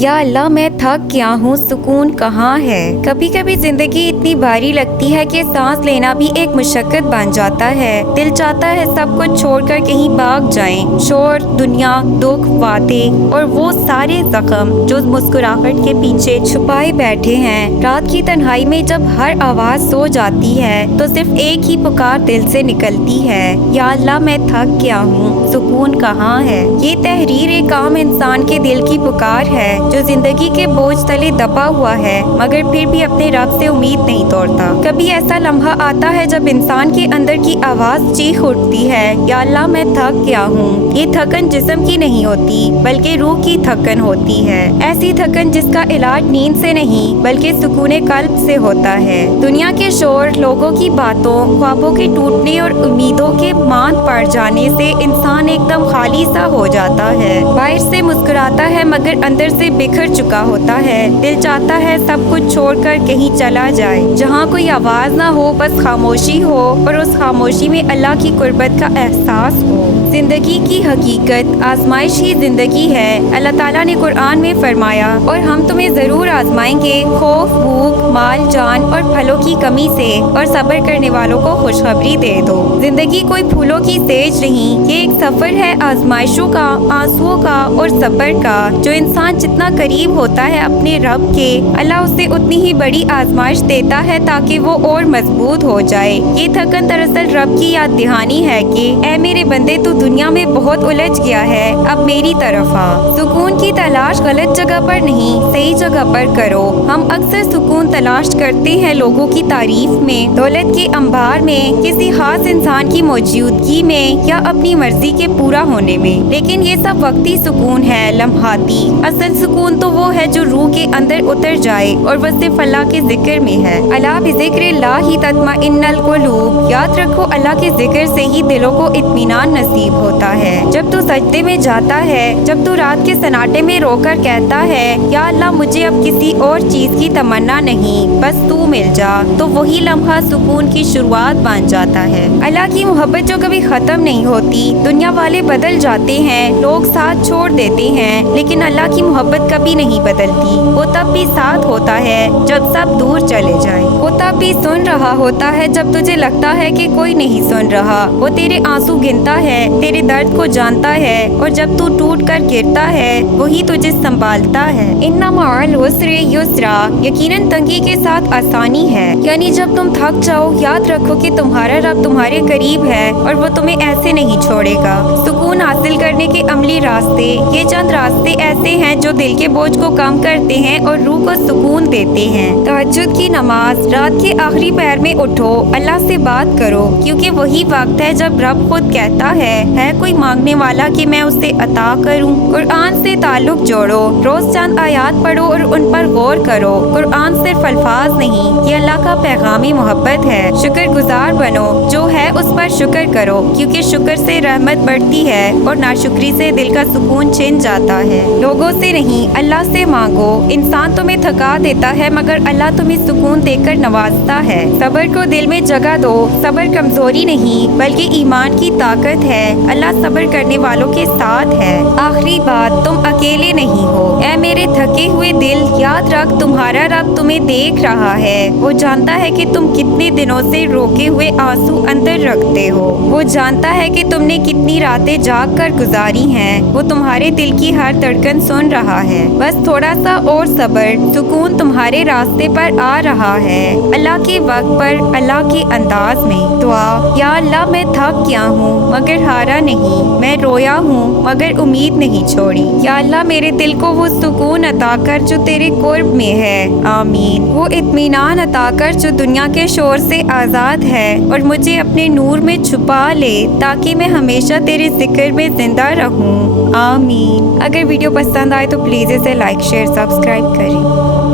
या अल्लाह, मैं थक गया हूँ, सुकून कहाँ है। कभी कभी जिंदगी इतनी भारी लगती है कि सांस लेना भी एक मुशक्कत बन जाता है। दिल चाहता है सब कुछ छोड़कर कहीं भाग जाएं। शोर, दुनिया, दुख, वादे और वो सारे जख्म जो मुस्कुराहट के पीछे छुपाए बैठे हैं। रात की तन्हाई में जब हर आवाज सो जाती है तो सिर्फ एक ही पुकार दिल से निकलती है, या अल्लाह, मैं थक गया हूँ, सुकून कहाँ है। ये तहरीर एक आम इंसान के दिल की पुकार है जो जिंदगी के बोझ तले दबा हुआ है मगर फिर भी अपने रब से उम्मीद नहीं तोड़ता। कभी ऐसा लम्हा आता है जब इंसान के अंदर की आवाज चीख उठती है, या अल्लाह, मैं थक गया हूँ। ये थकन जिस्म की नहीं होती बल्कि रूह की थकन होती है। ऐसी थकन जिसका इलाज नींद से नहीं बल्कि सुकून कल्ब से होता है। दुनिया के शोर, लोगों की बातों, ख्वाबों के टूटने और उम्मीदों के मांद पड़ जाने से इंसान एकदम खाली सा हो जाता है। बाहर से मुस्कुराता है मगर अंदर से बिखर चुका होता है। दिल चाहता है सब कुछ छोड़कर कहीं चला जाए, जहाँ कोई आवाज ना हो, बस खामोशी हो और उस खामोशी में अल्लाह की कुर्बत का एहसास हो। जिंदगी की हकीकत आजमाइश ही जिंदगी है। अल्लाह ताला ने कुरान में फरमाया, और हम तुम्हें जरूर आजमाएंगे खौफ, भूख, माल, जान और फलों की कमी से, और सब्र करने वालों को खुशखबरी दे दो। जिंदगी कोई फूलों की सेज नहीं, ये एक सफर है आजमाइशों का, आंसुओं का और सब्र का। जो इंसान जितना करीब होता है अपने रब के, अल्लाह उसे उतनी ही बड़ी आजमाइश देता है ताकि वो और मजबूत हो जाए। ये थकन दरअसल रब की याद दहानी है कि ऐ मेरे बंदे, तू दुनिया में बहुत उलझ गया है, अब मेरी तरफ आ। सुकून की तलाश गलत जगह पर नहीं, सही जगह पर करो। हम अक्सर सुकून तलाश करते हैं लोगों की तारीफ में, दौलत के अंबार में, किसी खास इंसान की मौजूदगी में या अपनी मर्जी के पूरा होने में। लेकिन ये सब वक्ती सुकून है, लम्हाती। असल सुकून तो वो है जो रूह के अंदर उतर जाए और वो सिर्फ अल्लाह के जिक्र में है। अला बिज़िक्रिल्लाह ही तत्मइन्नुल कुलूब। याद रखो, अल्लाह के जिक्र से ही दिलों को इत्मीनान नसीब होता है। जब तू सजदे में जाता है, जब तू रात के सन्नाटे में रोकर कहता है, या अल्लाह, मुझे अब किसी और चीज की तमन्ना नहीं, बस तू मिल जा, तो वही लम्हा सुकून की शुरुआत बन जाता है। अल्लाह की मोहब्बत जो कभी खत्म नहीं होती। दुनिया वाले बदल जाते हैं, लोग साथ छोड़ देते हैं, लेकिन अल्लाह की मोहब्बत कभी नहीं बदलती। वो तब भी साथ होता है जब सब दूर चले जाएं। वो तब भी सुन रहा होता है जब तुझे लगता है कि कोई नहीं सुन रहा। वो तेरे आंसू गिनता है, तेरे दर्द को जानता है, और जब तू टूट कर गिरता है वही तुझे संभालता है। इन्ना मअल उस्रि युस्रा, यकीनन तंगी के साथ आसानी है। यानी जब तुम थक जाओ, याद रखो कि तुम्हारा रब तुम्हारे करीब है और वो तुम्हें ऐसे नहीं छोड़ेगा। सुकून हासिल करने के अमली रास्ते, ये चंद रास्ते ऐसे हैं जो दिल के बोझ को कम करते हैं और रूह को सुकून देते हैं। तहज्जुद की नमाज, रात के आखिरी पहर में उठो, अल्लाह से बात करो, क्योंकि वही वक्त है जब रब खुद कहता है कोई मांगने वाला कि मैं उसे अता करूं। कुरान से ताल्लुक जोड़ो, रोज चंद आयात पढ़ो और उन पर गौर करो। कुरान सिर्फ अल्फाज नहीं, ये अल्लाह का पैगामी मोहब्बत है। शुक्रगुजार बनो, जो है उस पर शुक्र करो, क्योंकि शुक्र से रहमत बढ़ती है और नाशुक्री से दिल का सुकून छिन जाता है। लोगों से नहीं, अल्लाह से मांगो। इंसान तुम्हें थका देता है मगर अल्लाह तुम्हें सुकून देकर नवाजता है। सब्र को दिल में जगह दो, सब्र कमजोरी नहीं बल्कि ईमान की ताकत है। अल्लाह सब्र करने वालों के साथ है। आखिरी बात, तुम अकेले नहीं हो। ऐ मेरे थके हुए दिल, याद रख, तुम्हारा रब तुम्हें देख रहा है। वो जानता है कि तुम कितने दिनों से रोके हुए आंसू अंदर रखते हो। वो जानता है कि तुमने कितनी रातें जाग कर गुजारी हैं। वो तुम्हारे दिल की हर धड़कन सुन रहा है। बस थोड़ा सा और सब्र, सुकून तुम्हारे रास्ते पर आ रहा है। अल्लाह के वक्त पर, अल्लाह के अंदाज में। दुआ, या अल्लाह, मैं थक गया हूँ मगर हारा नहीं, मैं रोया हूँ मगर उम्मीद नहीं छोड़ी। या अल्लाह, मेरे दिल को वो सुकून अता कर जो तेरे कुर्ब में है। आमीन। वो इत्मीनान अता कर जो दुनिया के शोर से आज़ाद है, और मुझे अपने नूर में छुपा ले ताकि मैं हमेशा तेरे जिक्र में जिंदा रहूं। आमीन। अगर वीडियो पसंद आए तो प्लीज़ इसे लाइक, शेयर, सब्सक्राइब करें।